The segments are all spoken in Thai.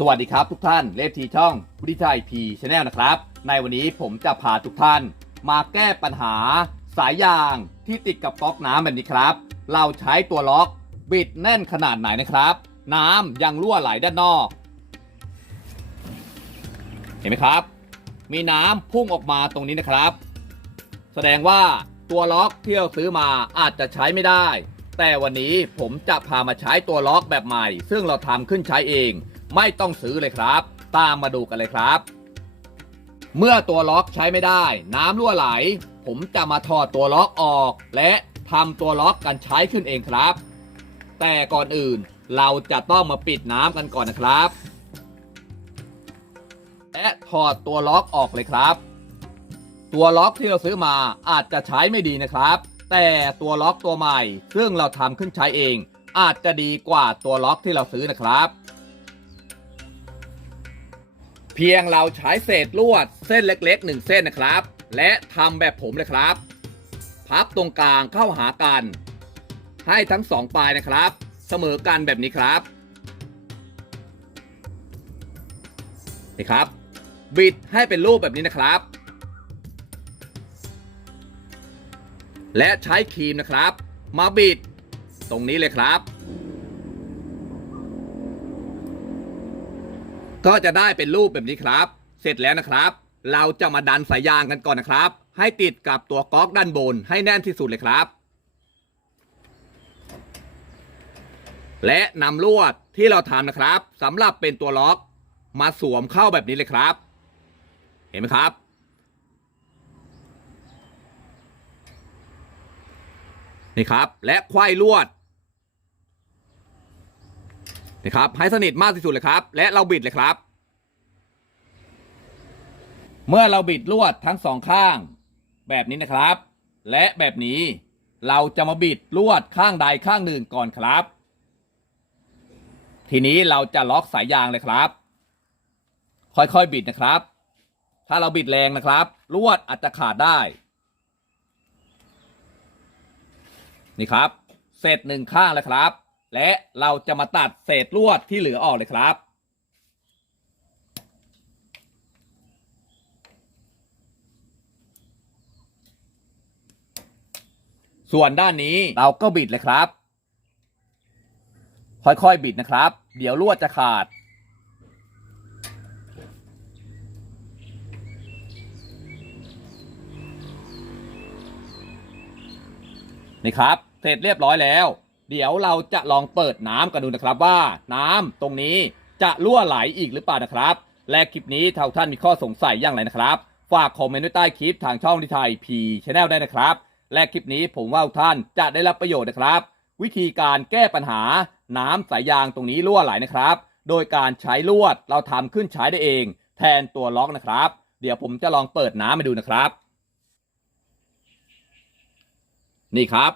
สวัสดีครับทุกท่านเลฟทีช่องพุทธิชัยพีชแนลนะครับ ในวันนี้ผมจะพาทุกท่าน มาแก้ปัญหาสายยางที่ติดกับก๊อกน้ำแบบนี้ครับ เราใช้ตัวล็อกบิดแน่นขนาดไหนนะครับ น้ำยังรั่วไหลด้านนอก เห็นไหมครับ มีน้ำพุ่งออกมาตรงนี้นะครับ แสดงว่าตัวล็อกที่เราซื้อมาอาจจะใช้ไม่ได้ แต่วันนี้ผมจะพามาใช้ตัวล็อกแบบใหม่ ซึ่งเราทำขึ้นใช้เอง ไม่ต้องซื้อเลยครับ ตามมาดูกันเลยครับ เมื่อตัวล็อกใช้ไม่ได้ น้ำรั่วไหล ผมจะมาถอดตัวล็อกออก และทำตัวล็อกกันใช้ขึ้นเองครับ แต่ก่อนอื่นเราจะต้องมาปิดน้ำกันก่อนนะครับ และถอดตัวล็อกออกเลยครับ ตัวล็อกที่เราซื้อมาอาจจะใช้ไม่ดีนะครับ แต่ตัวล็อกตัวใหม่ ซึ่งเราทำขึ้นใช้เอง อาจจะดีกว่าตัวล็อกที่เราซื้อนะครับ เพียงเราใช้เศษลวดเส้นเล็กๆหนึ่งเส้นนะครับ และทำแบบผมเลยครับ พับตรงกลางเข้าหากัน ให้ทั้งสองปลายนะครับ เสมอกันแบบนี้ครับนี่ครับ บิดให้เป็นรูปแบบนี้นะครับ และใช้ครีมนะครับ มาบิดตรงนี้เลยครับ ก็จะได้เป็นรูปแบบนี้ครับ เสร็จแล้วนะครับ เราจะมาดันสายยางกันก่อนนะครับ ให้ติดกับตัวก๊อกด้านบนให้แน่นที่สุดเลยครับ และนำลวดที่เราทำนะครับสำหรับเป็นตัวล็อกมาสวมเข้าแบบนี้เลยครับ เห็นไหมครับ นี่ครับ และควายลวด ครับให้สนิทมากที่สุดเลยครับ และเราบิดเลยครับ เมื่อเราบิดลวดทั้งสองข้าง แบบนี้นะครับ และแบบนี้เราจะมาบิดลวดข้างใดข้างหนึ่งก่อนครับ ทีนี้เราจะล็อกสายยางเลยครับ ค่อยๆบิดนะครับ ถ้าเราบิดแรงนะครับ ลวดอาจจะขาดได้นี่ครับเศษหนึ่งข้างแล้วครับ และเราจะมาตัดเศษลวดที่เหลือออกเลยครับ ส่วนด้านนี้เราก็บิดเลยครับ ค่อยๆบิดนะครับ เดี๋ยวลวดจะขาด นี่ครับ เสร็จเรียบร้อยแล้ว เดี๋ยวเราจะลองเปิดน้ำกันดูนะครับว่า น้ำตรงนี้จะรั่วไหลอีกหรือเปล่านะครับ และคลิปนี้ถ้าท่านมีข้อสงสัยอย่างไรนะครับ ฝากคอมเมนต์ไว้ใต้คลิปทางช่องทิไทยพีชแนลได้นะครับ และคลิปนี้ผมว่าท่านจะได้รับประโยชน์นะครับ วิธีการแก้ปัญหาน้ำสายยางตรงนี้รั่วไหลนะครับ โดยการใช้ลวดเราทำขึ้นใช้ได้เอง แทนตัวล็อกนะครับ เดี๋ยวผมจะลองเปิดน้ำมาดูนะครับ นี่ครับ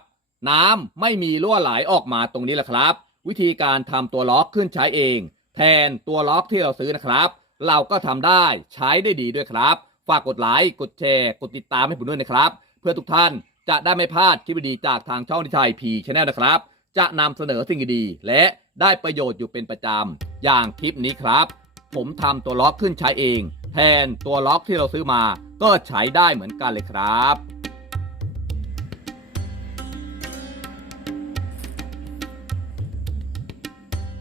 น้ำไม่มีรั่วไหลออกมาตรงนี้แหละครับ วิธีการทำตัวล็อกขึ้นใช้เอง แทนตัวล็อกที่เราซื้อนะครับ เราก็ทำได้ใช้ได้ดีด้วยครับ ฝากกดไลค์กดแชร์ กดติดตามให้ผมด้วยนะครับ เพื่อทุกท่านจะได้ไม่พลาดคลิปดีๆจากทางช่องทิไทยพีชแนลนะครับ จะนำเสนอสิ่งดีๆและได้ประโยชน์อยู่เป็นประจำอย่างคลิปนี้ครับ ผมทำตัวล็อกขึ้นใช้เอง แทนตัวล็อกที่เราซื้อมาก็ใช้ได้เหมือนกันเลยครับ